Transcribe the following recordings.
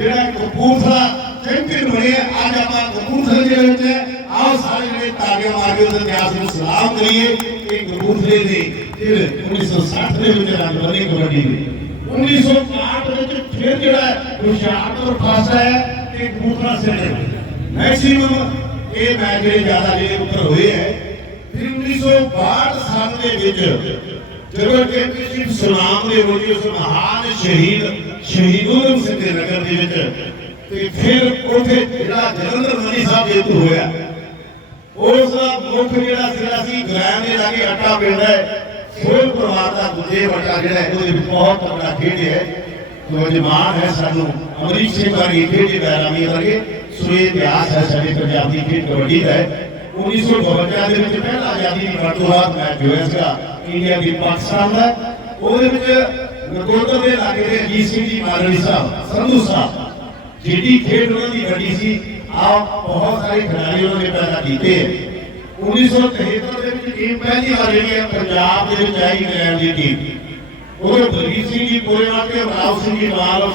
ਜਿਹੜਾ ਕਪੂਰਥਲਾ ਚੈਂਪੀਅਨ ਬਣਿਆ ਅੱਜ ਆਪਾਂ ਕਪੂਰਥਲੇ ਦੇ ਵਿੱਚ ਆਓ ਸਾਰੇ ਜਿਹੜੇ ਤਾੜੀਆਂ ਮਾਰ ਕੇ ਉਹਦੇ ਇਤਿਹਾਸ ਨੂੰ ਸਲਾਮ ਕਰੀਏ। ਕਿ ਕਪੂਰਥਲੇ ਦੇ ਫਿਰ 1960 ਦੇ ਵਿੱਚ ਰੰਗ ਬਣੇ ਕਬੱਡੀ ਦੇ। 1961 ਵਿੱਚ ਫਿਰ ਜਿਹੜਾ ਹੁਸ਼ਿਆਰਪੁਰ ਫਸਾ ਹੈ ਕਿ ਕਪੂਰਥਲਾ ਸਿਰੇ ਮੈਕਸਿਮਮ ਇਹ ਮੈਚ ਜਿਹੜੇ ਜ਼ਿਆਦਾ ਜਿਹੜੇ ਉੱਪਰ ਹੋਏ ਹੈ। ਫਿਰ 1962 ਸਾਲ ਦੇ ਵਿੱਚ ਜਦੋਂ ਚੈਂਪੀਅਨਸ਼ਿਪ ਸੁਨਾਮ ਦੇ ਹੋਈ ਉਸ ਮਹਾਨ ਸ਼ਹੀਦ ਸ਼ਹੀਦ ਉਦਮ ਨਗਰ ਦੇ ਵਿੱਚ ਤੇ ਫਿਰ ਉੱਥੇ ਜਿਹੜਾ ਜਲੰਧਰ ਮਨੀ ਸਾਹਿਬ ਜੇਤੂ ਹੋਇਆ, ਉਸ ਦਾ ਮੁੱਖ ਜਿਹੜਾ ਸੀਗਾ ਸੀ ਗ੍ਰੈਂਡ ਦੇ ਲਾਗੇ ਆਟਾ ਪਿੰਡ ਹੈ ਸੋਲ ਪਰਿਵਾਰ ਦਾ ਦੂਜੇ ਵੱਡਾ ਜਿਹੜਾ ਉਹਦੇ ਵਿੱਚ ਬਹੁਤ ਤਕੜਾ ਖੇਡਿਆ ਹੈ। ਜੋ ਹੈ ਸਾਨੂੰ ਅਮਰੀਕ ਸਿੰਘ ਵਾਲੀ ਖੇਡੇ ਬੈਰਾਮੀ ਵਰਗੇ ਸੋ ਇਹ ਹੈ, ਸਾਡੇ ਪੰਜਾਬ ਦੀ ਖੇਡ ਕਬੱਡੀ ਦਾ ਹੈ। 1952 ਦੇ ਵਿੱਚ ਪਹਿਲਾ ਆਜ਼ਾਦੀ ਦੀ ਵੰਡ ਤੋਂ ਬਾਅਦ ਮੈਚ ਹੋਇਆ ਸੀਗਾ ਇੰਡੀਆ ਦੀ ਪਾਕਿਸਤਾਨ ਦਾ। ਉਹਦੇ ਵਿੱਚ ਨਕੋਦਰ ਦੇ ਇਲਾਕੇ ਦੇ ਅਜੀਤ ਸਿੰਘ ਜੀ ਮਾਲਣੀ ਸਾਹਿਬ, ਸੰਧੂ ਸਾਹਿਬ ਜਿਹੜੀ ਖੇਡ ਉਹਨਾਂ ਦੀ ਵੱਡੀ ਸੀ ਆ ਬਹੁਤ ਸਾਰੇ ਖਿਡਾਰੀ ਉਹਨਾਂ ਨੇ ਪੈਦਾ ਕੀਤੇ। 1973 ਦੇ ਵਿੱਚ ਟੀਮ ਪਹਿਲੀ ਵਾਰ ਜਿਹੜੀ ਹੈ ਪੰਜਾਬ ਦੇ ਵਿੱਚ ਆਈ ਇੰਗਲੈਂਡ ਦੀ ਟੀਮ ਉਹਦੇ ਬਲਵੀਰ ਸਿੰਘ ਜੀ ਪੋਲੇਵਾਲ ਤੇ ਬਰਾਵ ਸਿੰਘ ਜੀ ਮਾਲ ਔਰ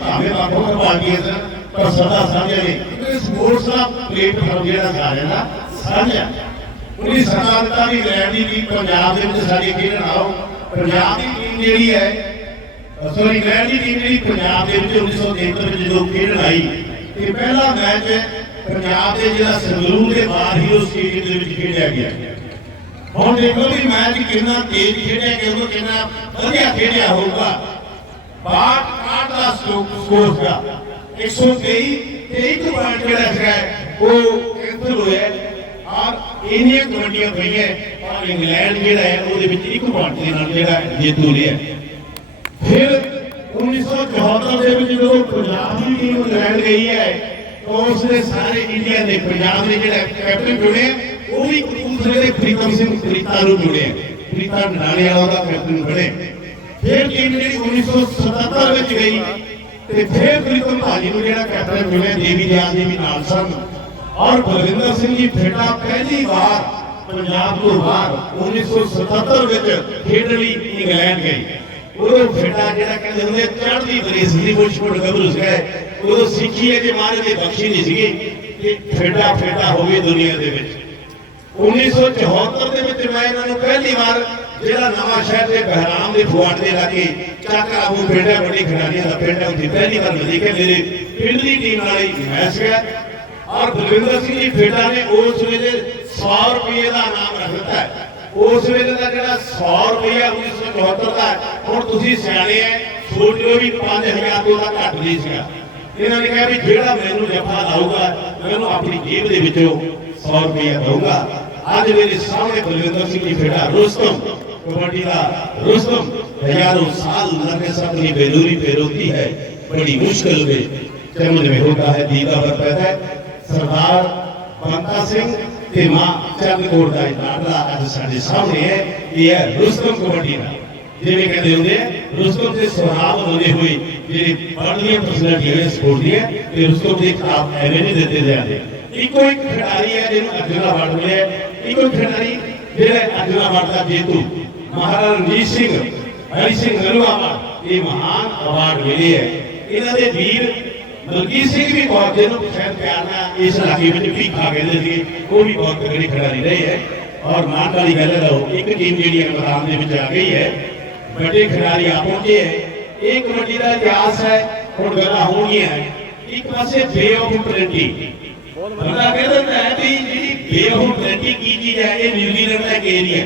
ਭਾਵੇਂ ਬਾਪੂ ਕਰ ਪਾਰਟੀਆਂ ਸਨ, ਪਰ ਸਦਾ ਸਾਂਝੇ ਨੇ। ਸਪੋਰਟਸ ਦਾ ਪਲੇਟਫਾਰਮ ਜਿਹੜਾ ਸਾਰਿਆਂ ਦਾ ਸਾਂਝਾ ਉਹਦੀ ਸਰਕਾਰਤਾ ਵੀ ਇੰਗਲੈਂਡ ਦੀ ਟੀਮ ਪੰਜਾਬ ਦੇ ਵਿੱਚ ਸਾਡੀ ਖੇਡਣ ਆਓ। ਪੰਜਾਬ ਦੀ ਟੀਮ ਜਿਹੜੀ ਹੈ ਸੋਰੀ ਇੰਗਲੈਂਡ ਦੀ ਟੀਮ ਜਿਹੜੀ ਪੰਜਾਬ ਦੇ ਵਿੱਚ 1973 ਵਿੱਚ ਜਦੋਂ ਖੇਡਣ ਆਈ, ਤੇ ਪਹਿਲਾ ਮੈਚ ਪੰਜਾਬ ਦੇ ਜਿਹੜਾ ਸੰਗਰੂਰ ਦੇ ਬਾਹਰ ਹੀ ਉਸ ਸਟੇਡੀਅਮ ਦੇ ਵਿੱਚ ਖੇਡਿਆ ਗਿਆ। ਹੁਣ ਦੇਖੋ ਵੀ ਮੈਚ ਕਿੰਨਾ ਤੇਜ਼ ਖੇਡਿਆ ਗਿਆ ਕਿੰਨਾ ਵਧੀਆ ਖੇਡਿਆ ਹੋਊਗਾ। 62 ਦਾ ਸਕੋਰ ਦਾ। 123 ਤੇ ਇੱਕ ਪੁਆਇੰਟ ਜਿਹੜਾ ਹੈਗਾ, ਉਹ ਕੈਂਸਲ ਹੋਇਆ। ਔਰ ਇੰਨੀਆਂ ਕਬੱਡੀਆਂ ਪਈਆਂ। ਔਰ ਇੰਗਲੈਂਡ ਜਿਹੜਾ ਹੈ, ਉਹਦੇ ਵਿੱਚ ਇੱਕ ਪੁਆਇੰਟ ਦੇ ਨਾਲ ਜਿਹੜਾ ਜੇਤੂ ਰਿਹਾ ਫਿਰ 1974 ਦੇ ਵਿੱਚ ਜਦੋਂ ਪੰਜਾਬ ਦੀ ਟੀਮ ਇੰਗਲੈਂਡ ਗਈ ਹੈ ਉਸ ਦੇ ਸਾਰੇ ਇੰਡੀਆ ਦੇ ਪੰਜਾਬ ਦੇ ਜਿਹੜਾ ਕੈਪਟਨ ਚੁਣੇ ਉਹ ਵੀ ਕਪੂਰਥਲੇ ਦੇ ਪ੍ਰੀਤਮ ਸਿੰਘ ਪ੍ਰੀਤਾ ਨੂੰ ਚੁਣੇ ਪ੍ਰੀਤਾ ਨਨਾਣੇ ਵਾਲਾ ਦਾ ਕੈਪਟਨ ਬਣੇ। ਫਿਰ ਟੀਮ ਜਿਹੜੀ 1977 ਵਿੱਚ ਗਈ ਤੇ ਫਿਰ ਪ੍ਰੀਤਮ ਭਾਜੀ ਨੂੰ ਜਿਹੜਾ ਕੈਪਟਨ ਚੁਣਿਆ ਦੇਵੀ ਦਿਆਲ ਜੀ ਵੀ ਨਾਲ ਸਨ। ਔਰ ਬਲਵਿੰਦਰ ਸਿੰਘ ਜੀ ਫੇਟਾ ਪਹਿਲੀ ਵਾਰ ਪੰਜਾਬ ਤੋਂ ਬਾਹਰ 1977 ਵਿੱਚ ਖੇਡਣ ਲਈ ਇੰਗਲੈਂਡ ਗਏ। ਉਹ ਫੇਟਾ ਜਿਹੜਾ ਕਹਿੰਦੇ ਹੁੰਦੇ ਚੜ੍ਹਦੀ ਬਰੇਸ ਦੀ ਮੁਸ਼ਕਲ ਗੱਭਰੂ ਸੀਗਾ ਉਦੋਂ ਸਿੱਖੀ ਹੈ ਕਿ ਮਹਾਰਾਜ ਦੀ ਬਖਸ਼ੀ ਨਹੀਂ ਸੀਗੀ ਕਿ ਫੇਟਾ ਫੇਟਾ ਹੋਵੇ ਦੁਨੀਆ ਦੇ ਵਿੱਚ। 1974 ਦੇ ਵਿੱਚ ਮੈਂ ਇਹਨਾਂ ਨੂੰ ਪਹਿਲੀ ਵਾਰ ਜਿਹੜਾ ਨਵਾਂ ਸ਼ਹਿਰ ਦੇ ਬਹਿਰਾਮ ਦੇ ਫੁਆੜ ਦੇ ਲਾਗੇ ਚੱਕ ਪਿੰਡ ਹੈ ਬੜੀ ਖਿਡਾਰੀਆਂ ਦਾ ਪਿੰਡ ਹੈ, ਉੱਥੇ ਪਹਿਲੀ ਵਾਰ ਮਿਲੀ ਕਿ ਮੇਰੇ ਪਿੰਡ ਦੀ ਟੀਮ ਨਾਲ ਹੀ ਮੈਚ ਗਿਆ ਔਰ ਬਲਵਿੰਦਰ ਸਿੰਘ ਜੀ ਫੇਟਾ ਨੇ ਉਸ ਵੇਲੇ 100 ਰੁਪਏ ਦਾ ਨਾਮ ਰੱਖ ਦਿੱਤਾ ਹੈ। ਉਸ ਵੇਲੇ ਦਾ ਜਿਹੜਾ 100 ਰੁਪਏ 1974 ਦਾ, ਹੁਣ ਤੁਸੀਂ ਸਿਆਣੇ ਐ ਸੋਚ ਲਓ ਵੀ 5000 ਤੋਂ ਦਾ ਘੱਟ ਨਹੀਂ ਸੀਗਾ। ਇਹਨਾਂ ਨੇ ਕਿਹਾ ਵੀ ਜਿਹੜਾ ਮੈਨੂੰ ਜੱਫਾ ਲਾਊਗਾ, ਮੈਨੂੰ ਆਪਣੀ ਜੇਬ ਦੇ ਵਿੱਚੋਂ 100 ਰੁਪਏ ਦਊਗਾ। ਅੱਜ ਮੇਰੇ ਸਾਹਮਣੇ ਬਲਵਿੰਦਰ ਸਿੰਘ ਜੀ ਫੇਟਾ ਰੁਸਤਮ। कबड्डी का रुस्तम हजारों साल लगे सबकी बेदूरी पे रोती है बड़ी मुश्किल में चमन में होता है दीदा पर पैदा है सरदार ਬੰਤਾ ਸਿੰਘ ਤੇ ਮਾਂ ਚੰਦਕੋਟ ਦਾ ਲਾਡਲਾ ਅੱਜ ਸਾਡੇ ਸਾਹਮਣੇ ਹੈ ਇਹ ਹੈ ਰੁਸਤਮ ਕਬੱਡੀ ਦਾ ਜਿਵੇਂ ਕਹਿੰਦੇ ਹੁੰਦੇ ਆ ਰੁਸਤਮ ਦੇ ਸੁਹਾਬ ਹੁੰਦੇ ਹੋਏ ਜਿਹੜੇ ਬੜੀਆਂ ਪਰਸਨੈਲਿਟੀ ਹੈ ਸਪੋਰਟ ਦੀਆਂ ਤੇ ਰੁਸਤਮ ਦੇ ਖਿਲਾਫ ਐਵੇਂ ਨਹੀਂ ਦਿੱਤੇ ਜਾਂਦੇ ਇੱਕੋ ਇੱਕ ਖਿਡਾਰੀ ਹੈ ਜਿਹਨੂੰ ਅਰਜੁਨ ਅਵਾਰਡ ਮਿਲਿਆ ਹੈ। ਇੱਕੋ ਇੱਕ ਖਿਡਾਰੀ ਜਿਹੜਾ ਅਰਜੁਨ ਅਵਾਰਡ ਦਾ ਜੇਤੂ ਮਹਾਰਾਜਾ ਰਣਜੀਤ ਸਿੰਘ ਹਰੀ ਸਿੰਘ ਨਲੂਆਵਾਂ ਇਹ ਮਹਾਨ ਅਵਾਰਡ ਮਿਲੇ ਹੈ ਇਹਨਾਂ ਦੇ ਵੀਰ ਮਲਕੀਤ ਸਿੰਘ ਵੀ ਬਹੁਤ ਜਿਹਨੂੰ ਸ਼ਾਇਦ ਪਿਆਰ ਨਾਲ ਇਸ ਇਲਾਕੇ ਵਿੱਚ ਭੀਖਾ ਕਹਿੰਦੇ ਸੀ ਉਹ ਵੀ ਬਹੁਤ ਤਗੜੇ ਖਿਡਾਰੀ ਰਹੇ ਹੈ ਔਰ ਮਾਣ ਵਾਲੀ ਗੱਲ ਹੈ ਲਓ ਇੱਕ ਟੀਮ ਜਿਹੜੀ ਹੈ ਮੈਦਾਨ ਦੇ ਵਿੱਚ ਆ ਗਈ ਹੈ ਵੱਡੇ ਖਿਡਾਰੀ ਆ ਪਹੁੰਚੇ ਹੈ ਇਹ ਕਬੱਡੀ ਦਾ ਇਤਿਹਾਸ ਹੈ ਹੁਣ ਗੱਲਾਂ ਹੋਣਗੀਆਂ ਇੱਕ ਪਾਸੇ ਬੇ ਆਫ ਪਲੈਂਟੀ ਬੰਦਾ ਕਹਿੰਦਾ ਹੈ ਵੀ ਜਿਹੜੀ ਬੇ ਆਫ ਪਲੈਂਟੀ ਕੀ ਚੀਜ਼ ਹੈ ਇਹ ਨਿਊਜ਼ੀਲੈਂਡ ਦਾ ਇੱਕ ਏਰੀਆ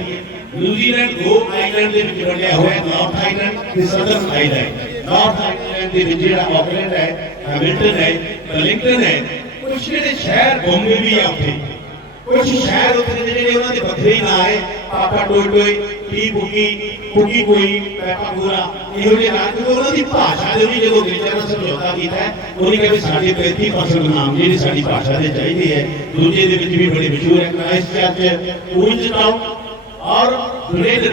ਨਿਊਜ਼ੀਲੈਂਡ ਦੋ ਆਈਲੈਂਡ ਦੇ ਵਿੱਚ ਵੰਡਿਆ ਹੋਇਆ ਹੈ ਨਾਰਥ ਆਈਲੈਂਡ ਤੇ ਸਦਰਨ ਆਈਲੈਂਡ ਨਾਰਥ ਆਈਲੈਂਡ ਦੇ ਵਿੱਚ ਜਿਹੜਾ ਆਕਲੈਂਡ ਹੈ, ਹੈਮਿਲਟਨ ਹੈ, ਵੈਲਿੰਗਟਨ ਹੈ ਕੁਝ ਜਿਹੜੇ ਸ਼ਹਿਰ ਬੰਬੇ ਵੀ ਆ ਉੱਥੇ। ਕੁਝ ਸ਼ਹਿਰ ਉੱਥੇ ਦੇ ਜਿਹੜੇ ਉਹਨਾਂ ਦੇ ਵੱਖਰੇ ਨਾਂ ਹੈ ਪਾਪਾ ਟੋਈ ਟੋਈ ਟੀ ਬੁਕੀ ਕੁਕੀ ਕੋਈ ਪੈਪਾ ਪੂਰਾ ਇਹੋ ਜਿਹੇ ਨਾਂ ਕਿਉਂਕਿ ਉਹਨਾਂ ਦੀ ਭਾਸ਼ਾ ਦੇ ਵੀ ਜਦੋਂ ਅੰਗਰੇਜ਼ਾਂ ਨਾਲ ਸਮਝੌਤਾ ਕੀਤਾ ਹੈ, ਉਹਨੇ ਕਿਹਾ ਵੀ ਸਾਡੇ 35% ਨਾਮ ਜਿਹੜੇ ਸਾਡੀ ਭਾਸ਼ਾ ਦੇ ਚਾਹੀਦੇ ਹੈ। ਦੂਜੇ ਦੇ ਵਿੱਚ ਵੀ ਬੜੇ ਮਸ਼ਹੂਰ ਹੈ ਕ੍ਰਾਈਸਟ ਚਰਚ ਊਂਚ ਟਾਊਨ ਔਰ ਦੁਨੇਦ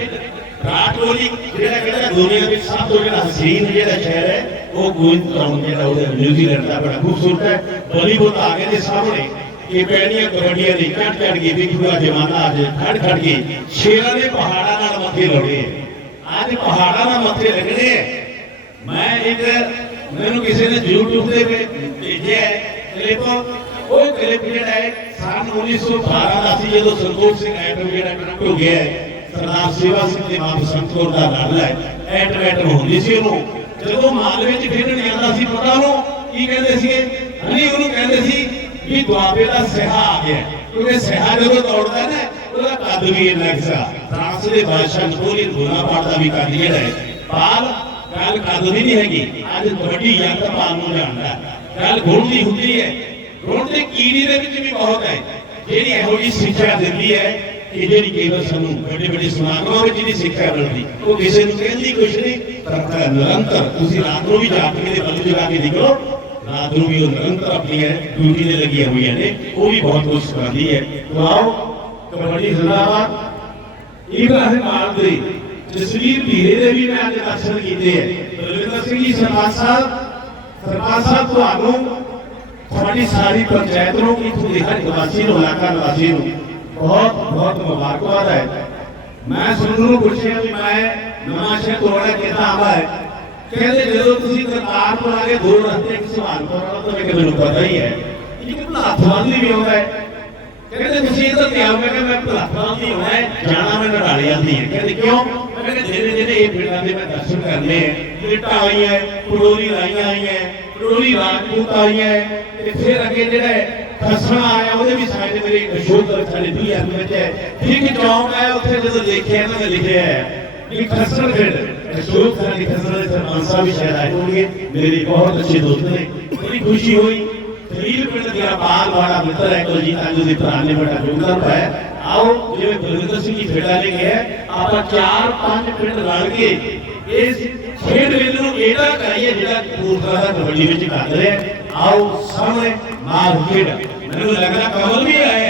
ਰਾਟੋਲੀ ਜਿਹੜਾ ਕਹਿੰਦਾ ਦੁਨੀਆ ਵਿੱਚ ਸਭ ਤੋਂ ਜਿਹੜਾ ਹਸੀਨ ਜਿਹੜਾ ਸ਼ਹਿਰ ਹੈ, ਉਹ ਗੋਇੰਦ ਟਾਊਨ ਜਿਹੜਾ ਉਹ ਨਿਊਜ਼ੀਲੈਂਡ ਦਾ ਬੜਾ ਖੂਬਸੂਰਤ ਹੈ। ਬਾਲੀਵੁੱਡ ਆ ਗਏ ਦੇ ਸਾਹਮਣੇ ਇਹ ਪੈਣੀਆਂ ਕਬੱਡੀਆਂ ਦੀ ਚੜ ਚੜ ਕੇ ਵਿਖੂਆ ਜਮਾਨਾ ਅੱਜ ਖੜ ਖੜ ਕੇ ਸ਼ੇਰਾਂ ਦੇ ਪਹਾੜਾਂ ਨਾਲ ਮੱਥੇ ਲਾਉਣੇ ਅੱਜ ਪਹਾੜਾਂ ਨਾਲ ਮੱਥੇ ਲੱਗਣੇ ਮੈਂ ਇੱਕ, ਮੈਨੂੰ ਕਿਸੇ ਨੇ YouTube ਤੇ ਭੇਜਿਆ ਕਲਿੱਪ ਉਹ ਕਲਿੱਪ ਜਿਹੜਾ ਹੈ, ਸਾਲ 1912 ਦਾ ਸੀ, ਜਦੋਂ ਸੰਤੋਖ ਸਿੰਘ ਐਡਵੋਕੇਟ ਐਡਵੋਕੇਟ ਹੋ ਗਿਆ ਹੈ। ਸਰਦਾਰ ਸੇਵਾ ਸਿੰਘ ਦੇ ਮਾਂ ਬਸੰਤ ਦਾ ਲਾਡਲਾ ਹੈ ਐਟਮ ਐਟਮ ਹੁੰਦੀ ਸੀ ਉਹਨੂੰ। ਜਦੋਂ ਮਾਲਵੇ ਚ ਖੇਡਣ ਜਾਂਦਾ ਸੀ, ਪਤਾ ਉਹਨੂੰ ਕੀ ਕਹਿੰਦੇ ਸੀਗੇ? ਨਹੀਂ ਉਹਨੂੰ ਕਹਿੰਦੇ ਸੀ ਵੀ ਦੁਆਬੇ ਦਾ ਸਿਹਾ ਆ ਗਿਆ। ਕਿਉਂਕਿ ਸਿਹਾ ਜਦੋਂ ਦੌੜਦਾ ਨਾ, ਉਹਦਾ ਕੱਦ ਵੀ ਇੰਨਾ ਕੁ ਫਰਾਂਸ ਦੇ ਬਾਦਸ਼ਾਹ ਨਪੋਲੀਅਨ ਬੋਨਾਪਾਰਟ ਦਾ ਵੀ ਕੱਦ ਜਿਹੜਾ ਹੈ, ਪਾਲ ਗੱਲ ਕੱਦ ਦੀ ਨਹੀਂ ਹੈਗੀ, ਅੱਜ ਵੱਡੀ ਜੰਗ ਪਾਲ ਨੂੰ ਜਾਣਦਾ। ਗੱਲ ਗੁਣ ਦੀ ਹੁੰਦੀ ਹੈ। ਗੁਣ ਤੇ ਕੀੜੀ ਦੇ ਵਿੱਚ ਵੀ ਬਹੁਤ ਹੈ। ਜਿਹੜੀ ਇਹੋ ਜਿਹੀ ਸਿੱਖਿਆ ਦਿੰਦੀ ਹੈ ਕਿ ਜਿਹੜੀ ਕੇਵਲ ਸਾਨੂੰ ਵੱਡੇ ਵੱਡੇ ਸਮਾਗਮਾਂ ਵਿੱਚ ਨਹੀਂ ਸਿੱਖਿਆ ਮਿਲਦੀ, ਉਹ ਕਿਸੇ ਨੂੰ ਕਹਿੰਦੀ ਕੁਛ ਨਹੀਂ, ਪਰ ਨਿਰੰਤਰ, ਤੁਸੀਂ ਰਾਤ ਨੂੰ ਵੀ ਜਾ ਕੇ ਕਿਤੇ ਜਗਾ ਕੇ ਨਿਕਲੋ ਰਾਤ ਨੂੰ ਵੀ ਉਹ ਨਿਰੰਤਰ ਆਪਣੀ ਡਿਊਟੀ ਤੇ ਲੱਗੀਆਂ ਹੋਈਆਂ ਨੇ, ਉਹ ਵੀ ਬਹੁਤ ਕੁਝ ਸਿਖਾਉਂਦੀ ਹੈ। ਆਓ ਕਬੱਡੀ ਜ਼ਿੰਦਾਬਾਦ। ਇਬਰਾਹਿਮ ਆਲਦਰੀ ਜਸਵੀਰ ਧੀਰੇ ਦੇ ਵੀ ਮੈਂ ਅੱਜ ਦਰਸ਼ਨ ਕੀਤੇ ਹੈ। ਬਲਵਿੰਦਰ ਸਿੰਘ ਜੀ, ਸਰਪੰਚ ਸਾਹਿਬ ਸਰਪੰਚ ਸਾਹਿਬ, ਤੁਹਾਨੂੰ ਤੁਹਾਡੀ ਸਾਰੀ ਪੰਚਾਇਤ ਨੂੰ ਇਥੋਂ ਦੇ ਹਰ ਨਿਵਾਸੀ ਨੂੰ ਇਲਾਕਾ ਨਿਵਾਸੀ ਨੂੰ। ਬਹੁਤ ਬਹੁਤ ਮੁਬਾਰਕਬਾਦ ਹੈ। ਮੈਂ ਸੁਣਨ ਨੂੰ ਪੁੱਛਿਆ ਵੀ ਮੈਂ ਨਵਾਂ ਸ਼ਹਿਰ ਤੋਂ ਆਇਆ ਕਿੱਦਾਂ ਆਵਾ ਹੈ? ਕਹਿੰਦੇ ਜਦੋਂ ਤੁਸੀਂ ਕਰਤਾਰਪੁਰ ਆ ਕੇ ਦੋ ਰਸਤੇ, ਇੱਕ ਸਵਾਲ ਕਰੋ ਤਾਂ ਕਿ ਮੈਨੂੰ ਪਤਾ ਹੀ ਹੈ। ਇੱਕ ਭਲਾਥਵਾਲ ਦੀ ਵੀ ਆਉਂਦਾ ਹੈ। ਕਹਿੰਦੇ ਤੁਸੀਂ ਇੱਧਰ ਤੇ ਆਓ, ਮੈਂ ਕਿਹਾ ਮੈਂ ਭਲਾਥਵਾਲ ਦੀ ਆਉਣਾ ਹੈ, ਜਾਣਾ ਮੈਂ ਨੜਾਲੇ ਆਉਂਦੀ ਹੈ। ਕਹਿੰਦੇ ਕਿਉਂ? ਮੈਂ ਕਿਹਾ ਜਿਹੜੇ ਜਿਹੜੇ ਇਹ ਪਿੰਡਾਂ ਦੇ ਮੈਂ ਦਰਸ਼ਨ ਕਰਨੇ ਹੈ ਲੇਟਾਂ ਆਈਆਂ ਪੜੋਲੀ ਲਾਈਆਂ ਆਈਆਂ ਪੜੋਲੀ ਰਾਜਪੂਤ ਆਈਆਂ ਤੇ ਫਿਰ ਅੱਗੇ ਜਿਹੜਾ ਹੈ ਖਸਣਾ ਆਇਆ, ਉਹਦੇ ਵੀ ਸਾਡੇ ਮੇਰੇ ਅਸ਼ੋਕ ਸਾਡੇ ਵੀ ਆ ਵਿੱਚ ਹੈ ਠੀਕ ਚੌਂਕ ਹੈ ਉੱਥੇ ਜਦੋਂ ਦੇਖਿਆ ਤਾਂ ਮੈਂ ਲਿਖਿਆ ਹੈ ਵੀ ਖਸਣ ਖੇਡ। ਅਸ਼ੋਕ ਸਾਡੀ ਖਸਣ ਦੇ ਸਰਪੰਚ ਸਾਹਿਬ ਵੀ ਸ਼ਾਇਦ ਆਏ ਹੋਣਗੇ, ਮੇਰੇ ਬਹੁਤ ਅੱਛੇ ਦੋਸਤ ਨੇ। ਬੜੀ ਖੁਸ਼ੀ ਹੋਈ। ਖਲੀਲ ਪਿੰਡ ਦਾ ਪਾਲ ਵਾਲਾ ਮਿੱਤਰ ਹੈ ਕੁਲਜੀਤ ਆਂਜੂ ਦੇ ਭਰਾ ਨੇ ਬੜਾ ਯੋਗਦਾਨ ਪਾਇਆ ਆਓ, ਜਿਵੇਂ ਬਲਵਿੰਦਰ ਸਿੰਘ ਜੀ ਖੇਡਾ ਨੇ ਕਿਹਾ ਆਪਾਂ ਚਾਰ ਪੰਜ ਪਿੰਡ ਰਲ ਕੇ ਇਸ ਖੇਡ ਮੇਲੇ ਨੂੰ ਇਹਦਾ ਕਰਾਈਏ ਜਿਹੜਾ ਕਪੂਰਥਲਾ ਦਾ ਕਬੱਡੀ ਵਿੱਚ ਕਰ ਰਿਹਾ ਆਓ, ਸਾਹਮਣੇ ਮਾਰ ਖੇਡ। ਮੈਨੂੰ ਲੱਗਦਾ ਕਮਲ ਵੀ ਆਇਆ